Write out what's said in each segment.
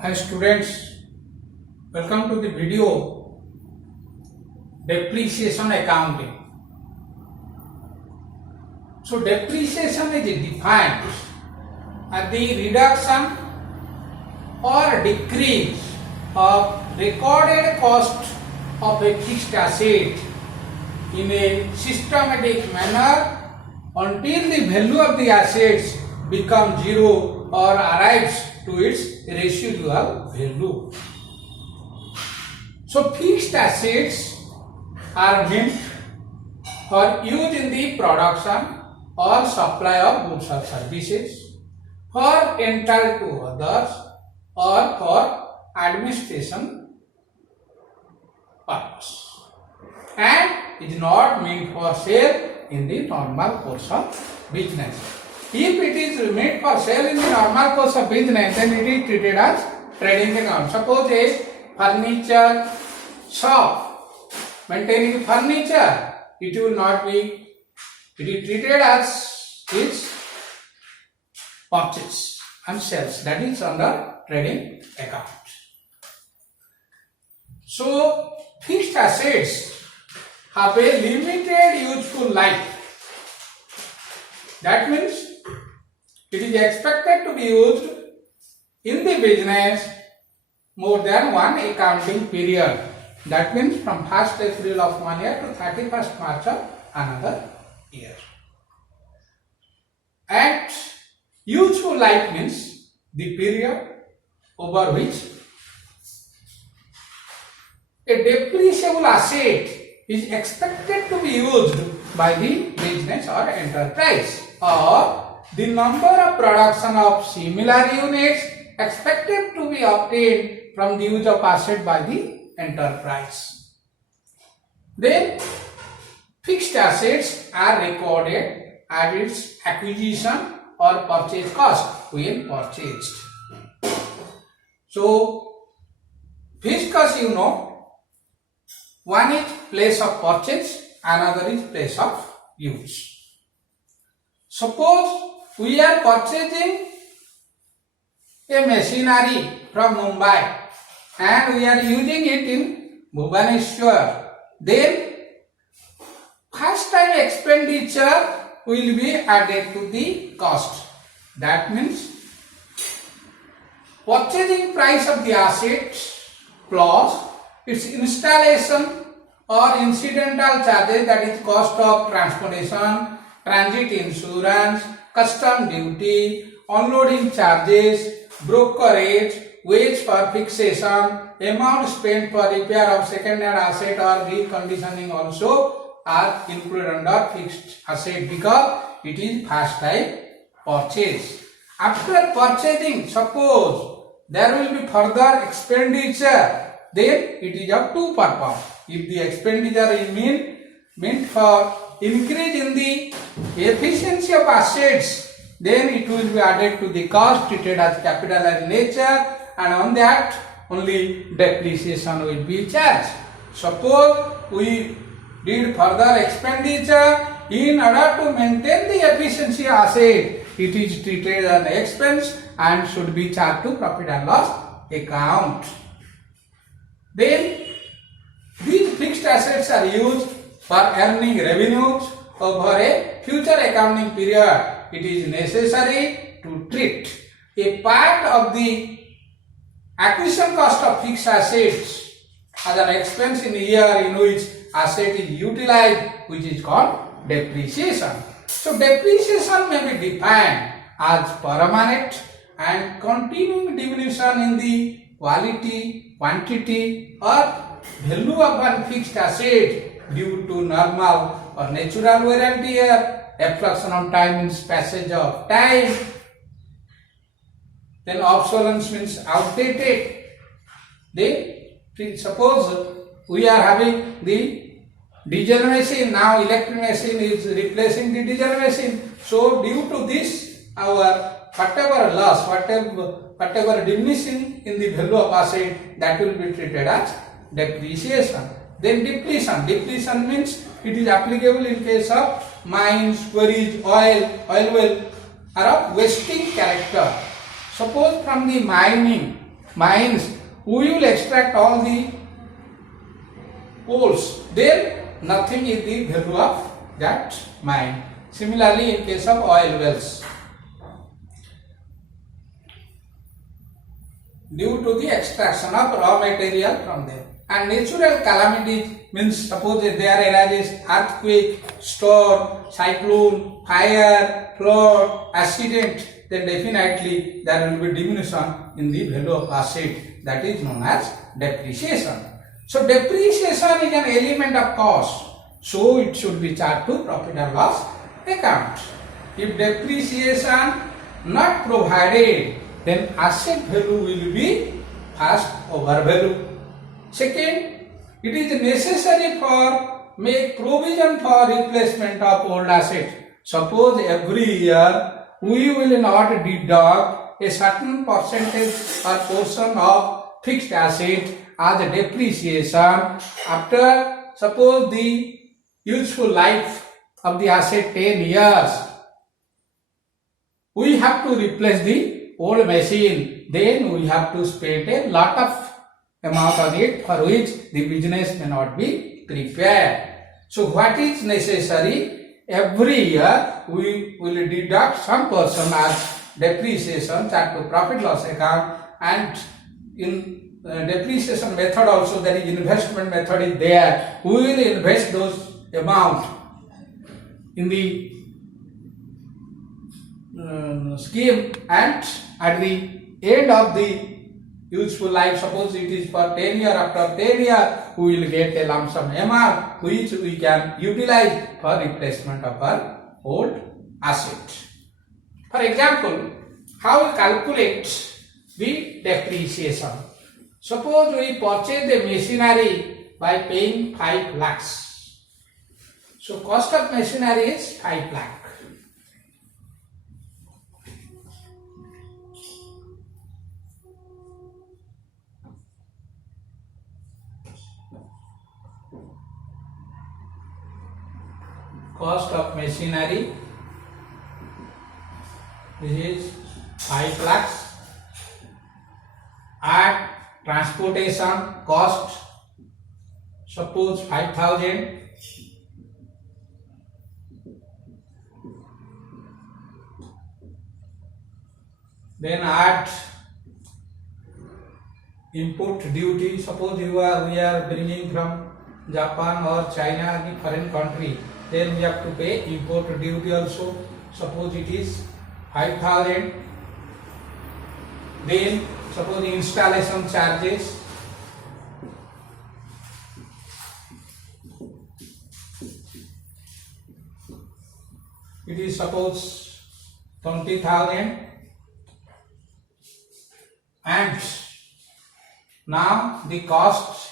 Hi students, welcome to the video depreciation accounting. So depreciation is defined as the reduction or decrease of recorded cost of a fixed asset in a systematic manner until the value of the assets becomes zero or arrives to its residual value. So fixed assets are meant for use in the production or supply of goods or services, for rental to others, or for administration purpose, and is not meant for sale in the normal course of business. If it is meant for sale in the normal course of business, then it is treated as trading account. Suppose a furniture shop maintaining furniture, it will not be, it is treated as its purchase and sales, that is under trading account. So fixed assets have a limited useful life. That means it is expected to be used in the business more than one accounting period. That means from 1st April of one year to 31st March of another year. And useful life means the period over which a depreciable asset is expected to be used by the business or enterprise, or the number of production of similar units expected to be obtained from the use of asset by the enterprise. Then fixed assets are recorded at its acquisition or purchase cost when purchased. So fixed cost, you know, one is place of purchase, another is place of use. Suppose we are purchasing a machinery from Mumbai and we are using it in Bhubaneswar. Then first time expenditure will be added to the cost. That means purchasing price of the asset plus its installation or incidental charges, that is cost of transportation, transit insurance, custom duty, unloading charges, brokerage, wage for fixation, amount spent for repair of second-hand asset or reconditioning also are included under fixed asset because it is first time purchase. After purchasing, suppose there will be further expenditure, then it is of two purpose. If the expenditure is meant for increase in the efficiency of assets, then it will be added to the cost treated as capital in nature, and on that only depreciation will be charged. Suppose we did further expenditure in order to maintain the efficiency of asset, it is treated as an expense and should be charged to profit and loss account. Then these fixed assets are used for earning revenues over a future accounting period. It is necessary to treat a part of the acquisition cost of fixed assets as an expense in a year in which asset is utilized, which is called depreciation. So depreciation may be defined as permanent and continuing diminution in the quality, quantity or value of one fixed asset due to normal or natural wear and tear, absorption of time means passage of time, then obsolescence means outdated. Then suppose we are having the diesel machine, now electric machine is replacing the diesel machine. So due to this, our whatever loss, whatever diminishing in the value of asset, that will be treated as depreciation. Then depletion. Depletion means it is applicable in case of mines, quarries, oil well are of wasting character. Suppose from the mining mines, we will extract all the coals, then nothing is the value of that mine. Similarly, in case of oil wells, due to the extraction of raw material from there. And natural calamities means suppose there arises earthquake, storm, cyclone, fire, flood, accident, then definitely there will be diminution in the value of asset, that is known as depreciation. So depreciation is an element of cost, so it should be charged to profit and loss account. If depreciation not provided, then asset value will be first overvalue. Second, it is necessary for make provision for replacement of old asset. Suppose every year we will not deduct a certain percentage or portion of fixed asset as a depreciation. After suppose the useful life of the asset 10 years, we have to replace the old machine, then we have to spend a lot of amount on it, for which the business may not be prepared. So what is necessary? Every year we will deduct some portion as depreciation charged to profit loss account, and in depreciation method also there is investment method is there. We will invest those amount in the scheme, and at the end of the useful life, suppose it is for 10 years, after 10 years we will get a lump sum amount which we can utilize for replacement of our old asset. For example, how we calculate the depreciation? Suppose we purchase the machinery by paying 5 lakhs. So cost of machinery is 5 lakh. Cost of machinery, this is 5 lakhs, at transportation cost, suppose 5,000, then add import duty, suppose we are bringing from Japan or China, the foreign country, then we have to pay import duty also. Suppose it is 5,000. Then suppose installation charges, it is suppose 20,000, and now the cost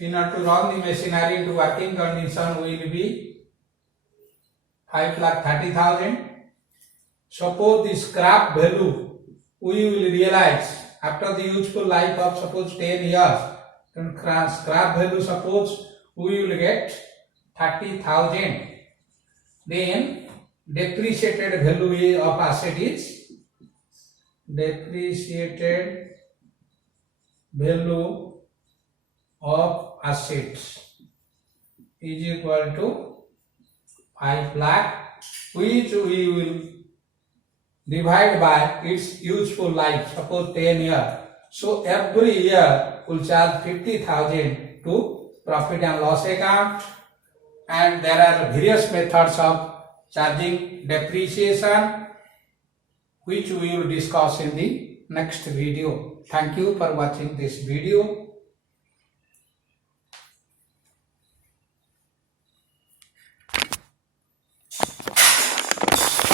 in order to run the machinery into working condition will be 5,30,000. Suppose the scrap value we will realize after the useful life of suppose 10 years, then scrap value suppose we will get 30,000. Then depreciated value of asset is depreciated value of assets is equal to 5 lakh, which we will divide by its useful life, suppose 10 years. So every year we'll charge 50,000 to profit and loss account, and there are various methods of charging depreciation which we will discuss in the next video. Thank you for watching this video.